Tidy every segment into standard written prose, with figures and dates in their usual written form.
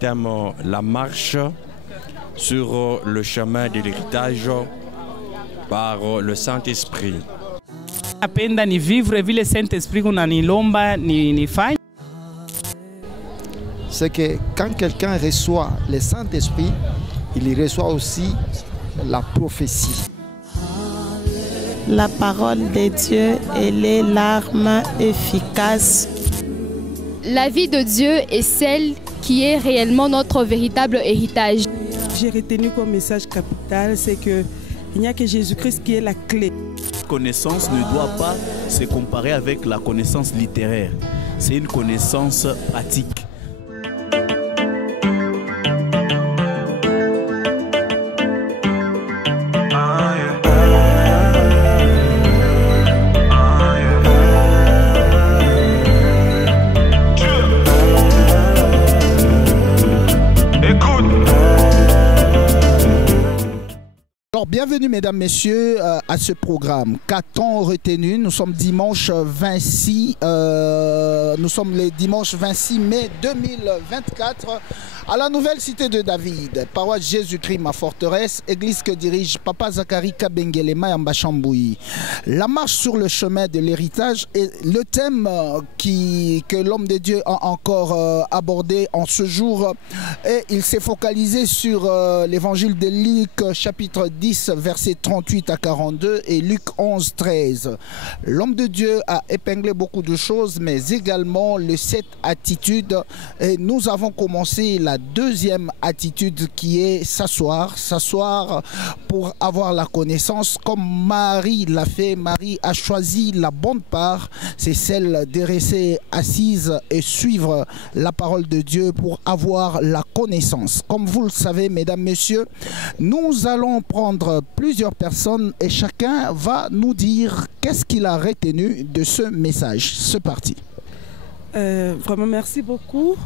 thème La marche sur le chemin de l'héritage par le Saint-Esprit. Napenda ni vivre vile Saint-Esprit kunanilomba nifanye. C'est que quand quelqu'un reçoit le Saint-Esprit, il reçoit aussi la prophétie. La parole de Dieu, elle est l'arme efficace. La vie de Dieu est celle qui est réellement notre véritable héritage. J'ai retenu comme message capital, c'est qu'il n'y a que Jésus-Christ qui est la clé. La connaissance ne doit pas se comparer avec la connaissance littéraire. C'est une connaissance pratique. Bienvenue mesdames, messieurs à ce programme. Qu'a-t-on retenu? Nous sommes dimanche 26, nous sommes le dimanche 26 mai 2024 à la nouvelle cité de David, paroisse Jésus-Christ ma forteresse, église que dirige Papa Zakari Kabengele Mayamba Chamboui. La marche sur le chemin de l'héritage est le thème que l'homme de Dieu a encore abordé en ce jour, et il s'est focalisé sur l'évangile de Luc chapitre 10 versets 38 à 42 et Luc 11 13. L'homme de Dieu a épinglé beaucoup de choses, mais également les 7 attitudes, et nous avons commencé la deuxième attitude qui est s'asseoir pour avoir la connaissance comme Marie l'a fait. Marie a choisi la bonne part, c'est celle de rester assise et suivre la parole de Dieu pour avoir la connaissance. Comme vous le savez mesdames, messieurs, nous allons prendre plusieurs personnes et chacun va nous dire qu'est-ce qu'il a retenu de ce message. C'est parti. Vraiment merci beaucoup.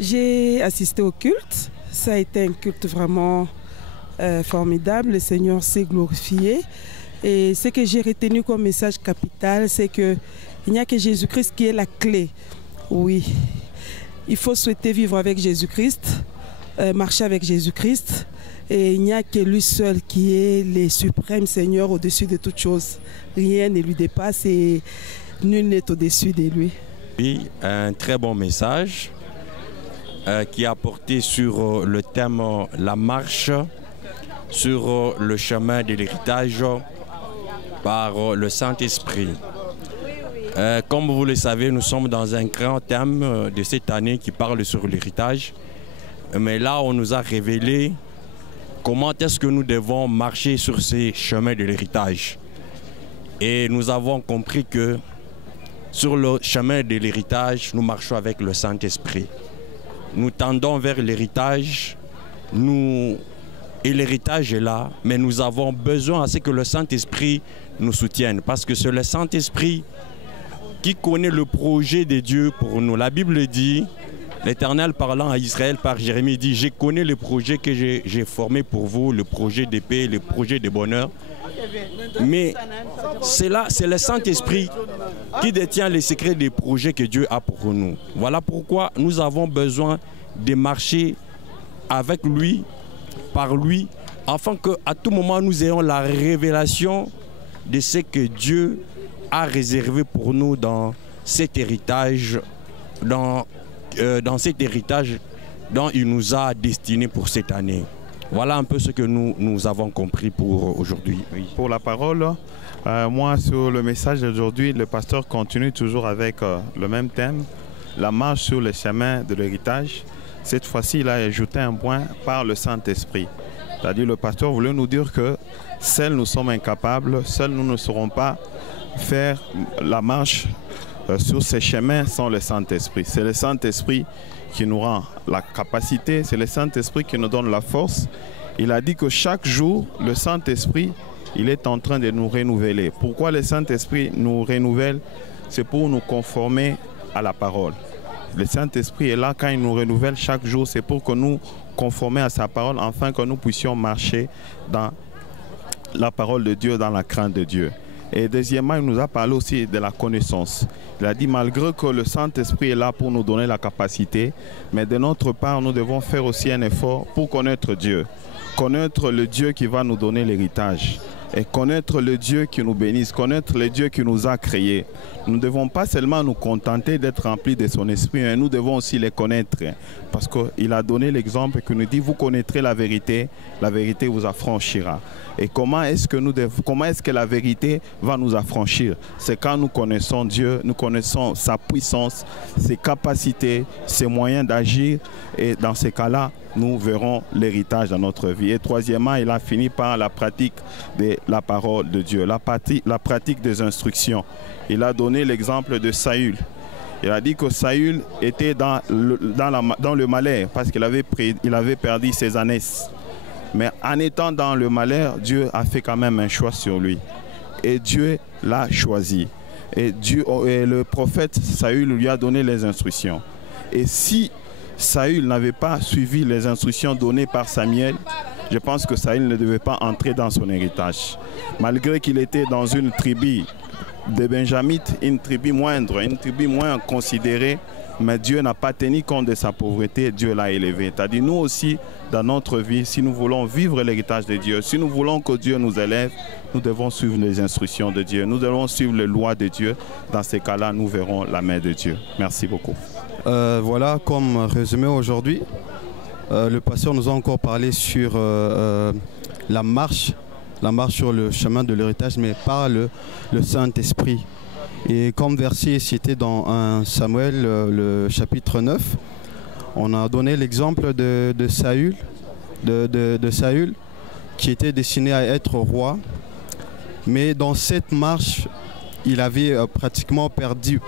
J'ai assisté au culte. Ça a été un culte vraiment formidable. Le Seigneur s'est glorifié. Et ce que j'ai retenu comme message capital, c'est qu'il n'y a que Jésus-Christ qui est la clé. Oui, il faut souhaiter vivre avec Jésus-Christ, marcher avec Jésus-Christ. Et il n'y a que lui seul qui est le suprême Seigneur au-dessus de toutes choses. Rien ne lui dépasse et nul n'est au-dessus de lui. Oui, un très bon message qui a porté sur le thème La marche sur le chemin de l'héritage par le Saint-Esprit. Comme vous le savez, nous sommes dans un grand thème de cette année qui parle sur l'héritage. Mais là, on nous a révélé comment est-ce que nous devons marcher sur ces chemins de l'héritage. Et nous avons compris que sur le chemin de l'héritage, nous marchons avec le Saint-Esprit. Nous tendons vers l'héritage, et l'héritage est là, mais nous avons besoin à ce que le Saint-Esprit nous soutienne, parce que c'est le Saint-Esprit qui connaît le projet de Dieu pour nous. La Bible dit, l'Éternel parlant à Israël par Jérémie dit, je connais le projet que j'ai formé pour vous, le projet de paix, le projet de bonheur. Mais c'est le Saint-Esprit qui détient les secrets des projets que Dieu a pour nous. Voilà pourquoi nous avons besoin de marcher avec lui, par lui, afin qu'à tout moment nous ayons la révélation de ce que Dieu a réservé pour nous dans cet héritage, dans cet héritage dont il nous a destiné pour cette année. Voilà un peu ce que nous avons compris pour aujourd'hui. Oui. Pour la parole, moi sur le message d'aujourd'hui, le pasteur continue toujours avec le même thème, la marche sur le chemin de l'héritage. Cette fois-ci, il a ajouté un point par le Saint-Esprit. C'est-à-dire le pasteur voulait nous dire que seuls nous sommes incapables, seuls nous ne saurons pas faire la marche sur ces chemins sans le Saint-Esprit. C'est le Saint-Esprit qui nous rend la capacité, c'est le Saint-Esprit qui nous donne la force. Il a dit que chaque jour, le Saint-Esprit, il est en train de nous renouveler. Pourquoi le Saint-Esprit nous renouvelle? C'est pour nous conformer à la parole. Le Saint-Esprit est là quand il nous renouvelle chaque jour, c'est pour que nous conformer à sa parole, afin que nous puissions marcher dans la parole de Dieu, dans la crainte de Dieu. Et deuxièmement, il nous a parlé aussi de la connaissance. Il a dit, malgré que le Saint-Esprit est là pour nous donner la capacité, mais de notre part, nous devons faire aussi un effort pour connaître Dieu. Connaître le Dieu qui va nous donner l'héritage. Et connaître le Dieu qui nous bénisse, connaître le Dieu qui nous a créés. Nous ne devons pas seulement nous contenter d'être remplis de son esprit, mais nous devons aussi les connaître. Parce qu'il a donné l'exemple qui nous dit, vous connaîtrez la vérité vous affranchira. Et comment est-ce que la vérité va nous affranchir? C'est quand nous connaissons Dieu, nous connaissons sa puissance, ses capacités, ses moyens d'agir. Et dans ces cas-là, nous verrons l'héritage dans notre vie. Et troisièmement, il a fini par la pratique de la parole de Dieu, la pratique des instructions. Il a donné l'exemple de Saül. Il a dit que Saül était dans le malheur parce qu'il avait perdu ses ânesses. Mais en étant dans le malheur, Dieu a fait quand même un choix sur lui. Et Dieu l'a choisi. Et le prophète Saül lui a donné les instructions. Et si Saül n'avait pas suivi les instructions données par Samuel, je pense que Saül ne devait pas entrer dans son héritage. Malgré qu'il était dans une tribu de Benjamites, une tribu moindre, une tribu moins considérée, mais Dieu n'a pas tenu compte de sa pauvreté, Dieu l'a élevé. C'est-à-dire nous aussi, dans notre vie, si nous voulons vivre l'héritage de Dieu, si nous voulons que Dieu nous élève, nous devons suivre les instructions de Dieu, nous devons suivre les lois de Dieu. Dans ces cas-là, nous verrons la main de Dieu. Merci beaucoup. Voilà, comme résumé aujourd'hui, le pasteur nous a encore parlé sur la marche sur le chemin de l'héritage, mais par le Saint-Esprit. Et comme verset cité dans 1 Samuel, le chapitre 9, on a donné l'exemple de Saül, Saül, qui était destiné à être roi. Mais dans cette marche, il avait pratiquement perdu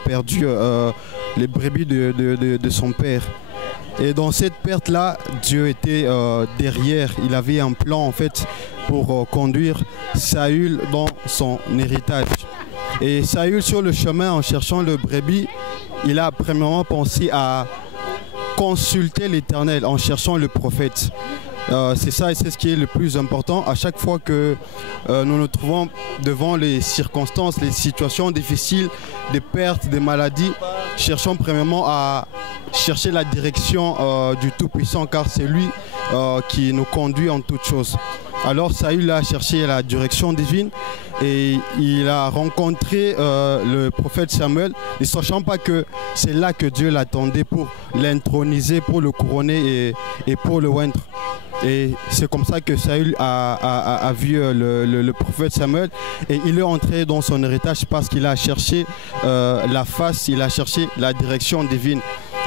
les brebis de son père. Et dans cette perte-là, Dieu était derrière. Il avait un plan en fait pour conduire Saül dans son héritage. Et Saül, sur le chemin, en cherchant le brebis, il a premièrement pensé à consulter l'Éternel en cherchant le prophète. C'est ça et c'est ce qui est le plus important. À chaque fois que nous nous trouvons devant les circonstances, les situations difficiles, des pertes, des maladies, cherchons premièrement à chercher la direction du Tout-Puissant, car c'est lui qui nous conduit en toutes choses. Alors Saül a cherché la direction divine et il a rencontré le prophète Samuel, ne sachant pas que c'est là que Dieu l'attendait pour l'introniser, pour le couronner et pour le oindre. Et c'est comme ça que Saül a vu le prophète Samuel et il est entré dans son héritage parce qu'il a cherché la face, il a cherché la direction divine.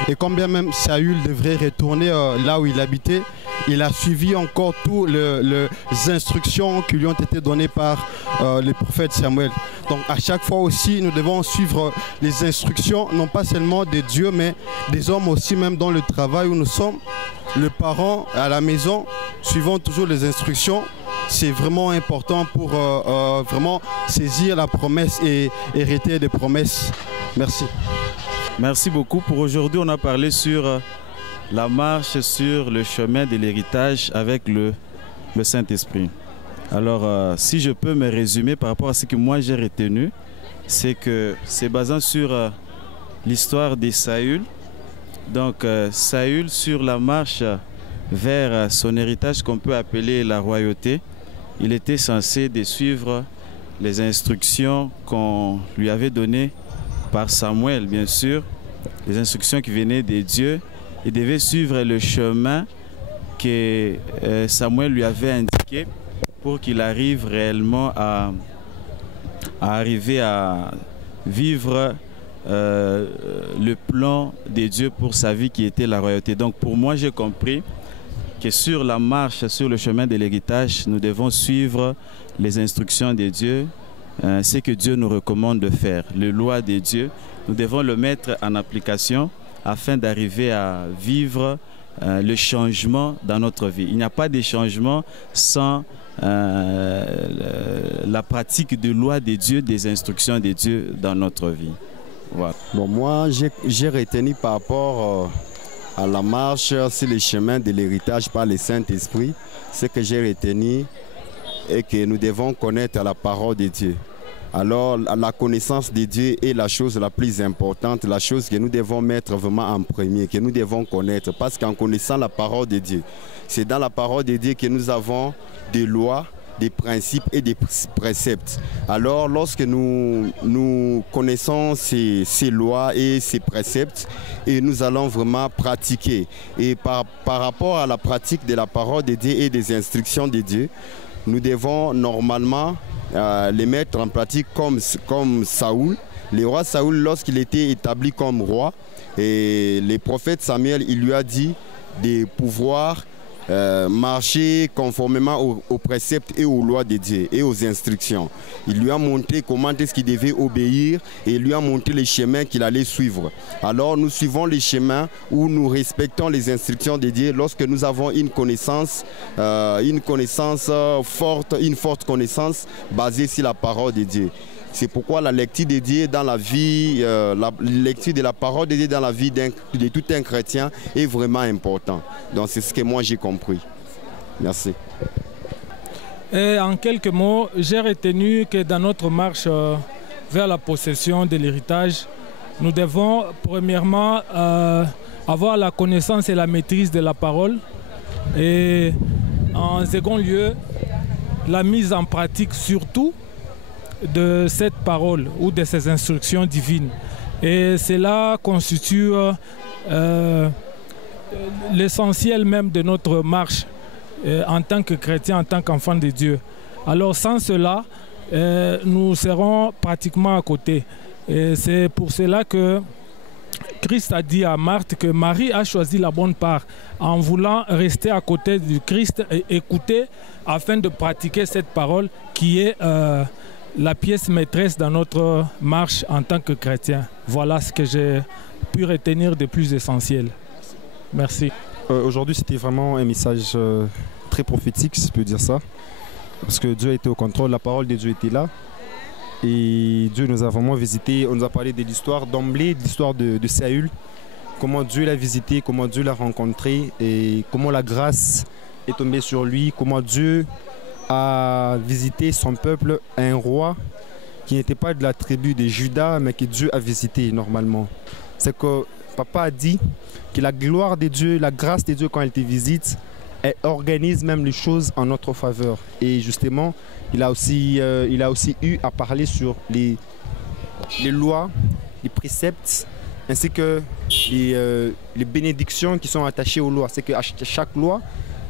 Et quand bien même Saül devrait retourner là où il habitait, il a suivi encore toutes les instructions qui lui ont été données par le prophète Samuel. Donc à chaque fois aussi, nous devons suivre les instructions, non pas seulement des dieux, mais des hommes aussi, même dans le travail où nous sommes. Le parent à la maison, suivant toujours les instructions, c'est vraiment important pour vraiment saisir la promesse et hériter des promesses. Merci. Merci beaucoup. Pour aujourd'hui, on a parlé sur la marche sur le chemin de l'héritage avec le Saint-Esprit. Alors, si je peux me résumer par rapport à ce que moi j'ai retenu, c'est que c'est basant sur l'histoire de Saül. Donc, Saül, sur la marche vers son héritage qu'on peut appeler la royauté, il était censé de suivre les instructions qu'on lui avait données par Samuel, bien sûr, les instructions qui venaient de Dieu. Il devait suivre le chemin que Samuel lui avait indiqué pour qu'il arrive réellement à arriver à vivre le plan de Dieu pour sa vie qui était la royauté. Donc pour moi, j'ai compris que sur la marche, sur le chemin de l'héritage, nous devons suivre les instructions de Dieu, ce que Dieu nous recommande de faire, les lois de Dieu. Nous devons le mettre en application afin d'arriver à vivre le changement dans notre vie. Il n'y a pas de changement sans la pratique des lois de Dieu, des instructions de Dieu dans notre vie. Voilà. Bon, moi, j'ai retenu par rapport à la marche sur les chemins de l'héritage par le Saint-Esprit, ce que j'ai retenu est que nous devons connaître la parole de Dieu. Alors la connaissance de Dieu est la chose la plus importante, la chose que nous devons mettre vraiment en premier, que nous devons connaître. Parce qu'en connaissant la parole de Dieu, c'est dans la parole de Dieu que nous avons des lois, des principes et des préceptes. Alors lorsque nous connaissons ces lois et ces préceptes, et nous allons vraiment pratiquer. Et par rapport à la pratique de la parole de Dieu et des instructions de Dieu, nous devons normalement les mettre en pratique comme Saoul. Le roi Saoul, lorsqu'il était établi comme roi, et le prophète Samuel, il lui a dit de pouvoir marcher conformément aux préceptes et aux lois de Dieu et aux instructions. Il lui a montré comment est-ce qu'il devait obéir et il lui a montré les chemins qu'il allait suivre. Alors nous suivons les chemins où nous respectons les instructions de Dieu lorsque nous avons une connaissance forte, une forte connaissance basée sur la parole de Dieu. C'est pourquoi la lecture de Dieu dans la vie, la lecture de la parole de Dieu dans la vie de tout un chrétien est vraiment important. Donc c'est ce que moi j'ai compris. Merci. Et en quelques mots, j'ai retenu que dans notre marche vers la possession de l'héritage, nous devons premièrement avoir la connaissance et la maîtrise de la parole. Et en second lieu, la mise en pratique surtout de cette parole ou de ces instructions divines. Et cela constitue l'essentiel même de notre marche en tant que chrétien, en tant qu'enfant de Dieu. Alors sans cela, nous serons pratiquement à côté. Et c'est pour cela que Christ a dit à Marthe que Marie a choisi la bonne part en voulant rester à côté du Christ et écouter afin de pratiquer cette parole qui est la pièce maîtresse dans notre marche en tant que chrétien. Voilà ce que j'ai pu retenir de plus essentiel. Merci. Aujourd'hui, c'était vraiment un message très prophétique, si je peux dire ça. Parce que Dieu était au contrôle, la parole de Dieu était là. Et Dieu nous a vraiment visité. On nous a parlé de l'histoire d'emblée, de l'histoire de Saül. Comment Dieu l'a visité, comment Dieu l'a rencontré et comment la grâce est tombée sur lui. Comment Dieu a visité son peuple, un roi qui n'était pas de la tribu de Juda, mais que Dieu a visité normalement. C'est que papa a dit que la gloire de Dieu, la grâce de Dieu quand elle te visite, elle organise même les choses en notre faveur. Et justement, il a aussi eu à parler sur les lois, les préceptes, ainsi que les bénédictions qui sont attachées aux lois. C'est qu'à chaque loi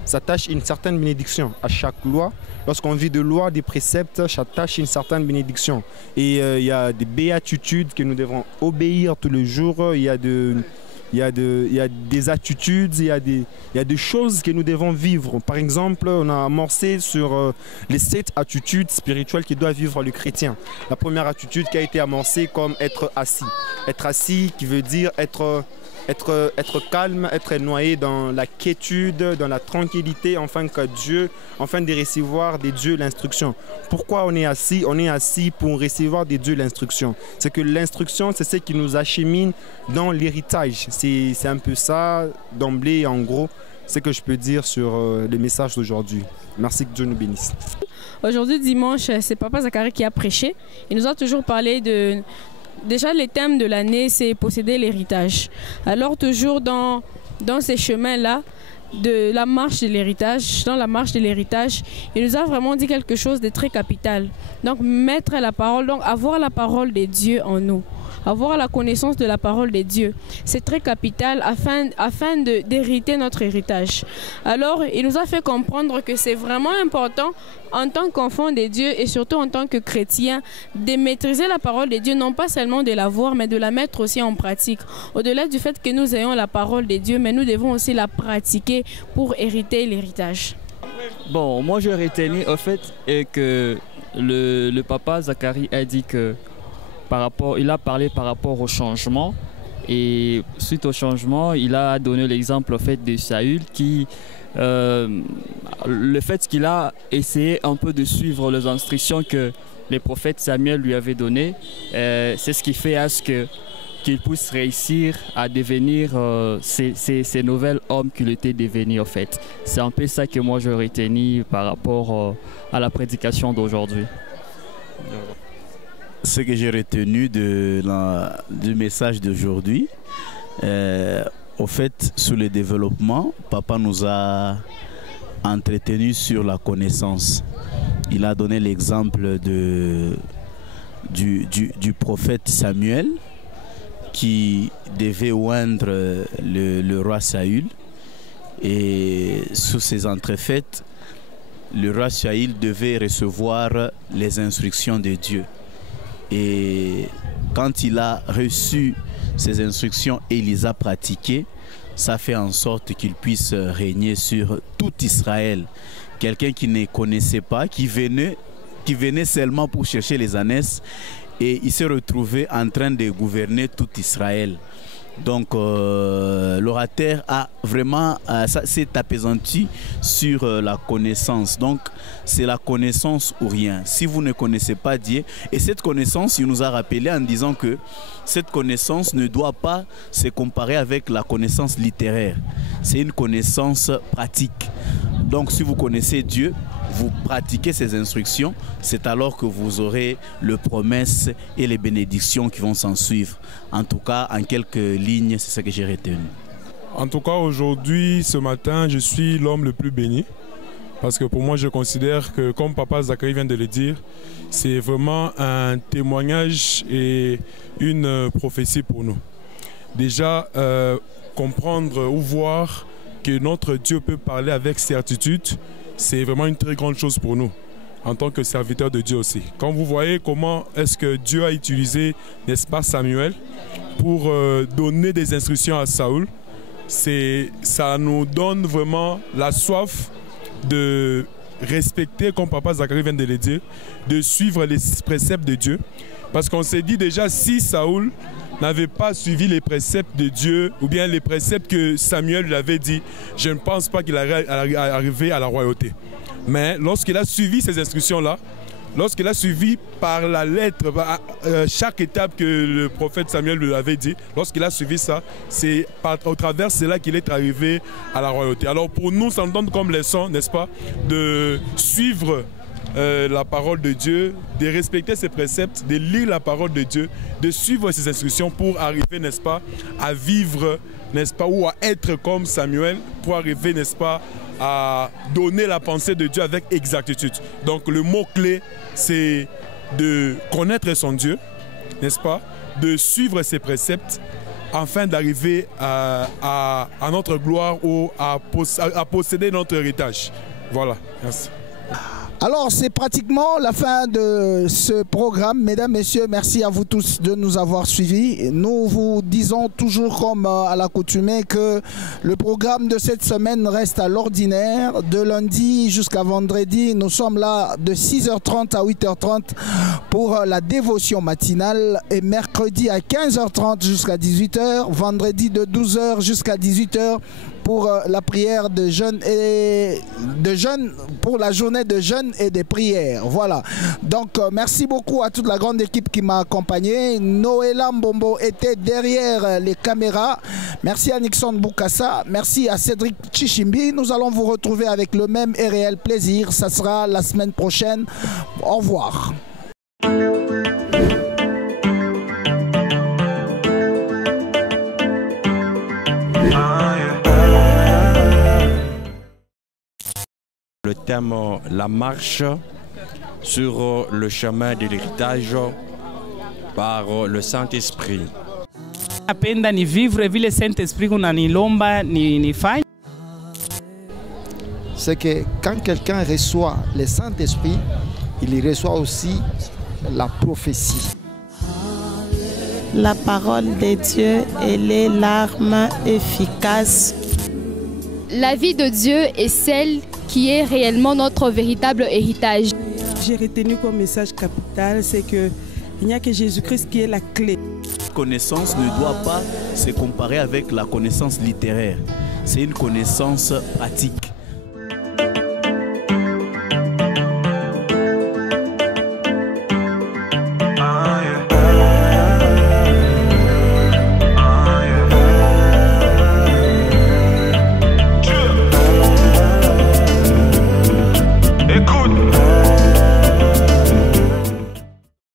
s'attache une certaine bénédiction. À chaque loi, lorsqu'on vit de lois, des préceptes, s'attache une certaine bénédiction. Et il y a des béatitudes que nous devons obéir tous les jours. Il y a des attitudes, il y a des choses que nous devons vivre. Par exemple, on a amorcé sur les 7 attitudes spirituelles qui doit vivre le chrétien. La première attitude qui a été amorcée comme être assis. Être assis qui veut dire être calme, être noyé dans la quiétude, dans la tranquillité, afin de recevoir de Dieu l'instruction. Pourquoi on est assis? On est assis pour recevoir de Dieu l'instruction. C'est que l'instruction, c'est ce qui nous achemine dans l'héritage. C'est un peu ça, d'emblée, en gros, ce que je peux dire sur le message d'aujourd'hui. Merci, que Dieu nous bénisse. Aujourd'hui, dimanche, c'est Papa Zacharie qui a prêché. Il nous a toujours parlé de... Déjà, le thème de l'année, c'est posséder l'héritage. Alors, toujours dans ces chemins-là, de la marche de l'héritage, dans la marche de l'héritage, il nous a vraiment dit quelque chose de très capital. Donc, mettre la parole, donc avoir la parole de Dieu en nous. Avoir la connaissance de la parole de Dieu. C'est très capital afin d'hériter notre héritage. Alors, il nous a fait comprendre que c'est vraiment important en tant qu'enfant de Dieu et surtout en tant que chrétien de maîtriser la parole de Dieu, non pas seulement de la voir, mais de la mettre aussi en pratique. Au-delà du fait que nous ayons la parole de Dieu, mais nous devons aussi la pratiquer pour hériter l'héritage. Bon, moi je retenu au fait que le papa Zacharie a dit que il a parlé par rapport au changement et suite au changement, il a donné l'exemple au fait de Saül qui, le fait qu'il a essayé un peu de suivre les instructions que les prophètes Samuel lui avait données, c'est ce qui fait à ce qu'il puisse réussir à devenir ces nouveaux hommes qu'il était devenu en fait. C'est un peu ça que moi je retenu par rapport à la prédication d'aujourd'hui. ce que j'ai retenu du message d'aujourd'hui, au fait, sur le développement, papa nous a entretenu sur la connaissance. Il a donné l'exemple du prophète Samuel qui devait oindre le roi Saül. Et sous ces entrefaites, le roi Saül devait recevoir les instructions de Dieu. Et quand il a reçu ces instructions et il les a pratiquées, ça fait en sorte qu'il puisse régner sur tout Israël. Quelqu'un qui ne connaissait pas, qui venait seulement pour chercher les ânesses, et il s'est retrouvé en train de gouverner tout Israël. Donc l'orateur a vraiment s'est apaisanti sur la connaissance. Donc c'est la connaissance ou rien. Si vous ne connaissez pas Dieu, et cette connaissance, il nous a rappelé en disant que cette connaissance ne doit pas se comparer avec la connaissance littéraire. C'est une connaissance pratique. Donc si vous connaissez Dieu, vous pratiquez ses instructions, c'est alors que vous aurez les promesses et les bénédictions qui vont s'en suivre. En tout cas, en quelques lignes, c'est ce que j'ai retenu. En tout cas, aujourd'hui, ce matin, je suis l'homme le plus béni. Parce que pour moi, je considère que, comme Papa Zacharie vient de le dire, c'est vraiment un témoignage et une prophétie pour nous. Déjà, comprendre ou voir que notre Dieu peut parler avec certitude, c'est vraiment une très grande chose pour nous, en tant que serviteurs de Dieu aussi. Quand vous voyez comment est-ce que Dieu a utilisé, n'est-ce pas, Samuel, pour donner des instructions à Saül, ça nous donne vraiment la soif de respecter, comme Papa Zacharie vient de le dire, de suivre les préceptes de Dieu. Parce qu'on s'est dit déjà, si Saül n'avait pas suivi les préceptes de Dieu, ou bien les préceptes que Samuel lui avait dit, je ne pense pas qu'il allait arriver à la royauté. Mais lorsqu'il a suivi ces instructions-là, lorsqu'il a suivi par la lettre, chaque étape que le prophète Samuel lui avait dit, lorsqu'il a suivi ça, c'est au travers de cela qu'il est arrivé à la royauté. Alors pour nous, ça nous donne comme leçon, n'est-ce pas, de suivre la parole de Dieu, de respecter ses préceptes, de lire la parole de Dieu, de suivre ses instructions pour arriver, n'est-ce pas, à vivre, n'est-ce pas, ou à être comme Samuel, pour arriver, n'est-ce pas, à donner la pensée de Dieu avec exactitude. Donc le mot-clé, c'est de connaître son Dieu, n'est-ce pas, de suivre ses préceptes, afin d'arriver à notre gloire ou à posséder notre héritage. Voilà, merci. Alors, c'est pratiquement la fin de ce programme. Mesdames, Messieurs, merci à vous tous de nous avoir suivis. Nous vous disons toujours comme à l'accoutumée que le programme de cette semaine reste à l'ordinaire. De lundi jusqu'à vendredi, nous sommes là de 6h30 à 8h30 pour la dévotion matinale. Et mercredi à 15h30 jusqu'à 18h. Vendredi de 12h jusqu'à 18h. Pour la prière de jeûne pour la journée de jeûne et de prière. Voilà. Donc merci beaucoup à toute la grande équipe qui m'a accompagné. Noëlla Mbombo était derrière les caméras. Merci à Nixon Boukassa. Merci à Cédric Chichimbi. Nous allons vous retrouver avec le même et réel plaisir. Ça sera la semaine prochaine. Au revoir. Le thème la marche sur le chemin de l'héritage par le Saint-Esprit. Napenda ni vivre vile Saint-Esprit kunanilomba nifanye. C'est que quand quelqu'un reçoit le Saint-Esprit, il reçoit aussi la prophétie. La parole de Dieu, elle est l'arme efficace. La vie de Dieu est celle qui est réellement notre véritable héritage. J'ai retenu comme message capital, c'est qu'il n'y a que Jésus-Christ qui est la clé. La connaissance ne doit pas se comparer avec la connaissance littéraire. C'est une connaissance pratique.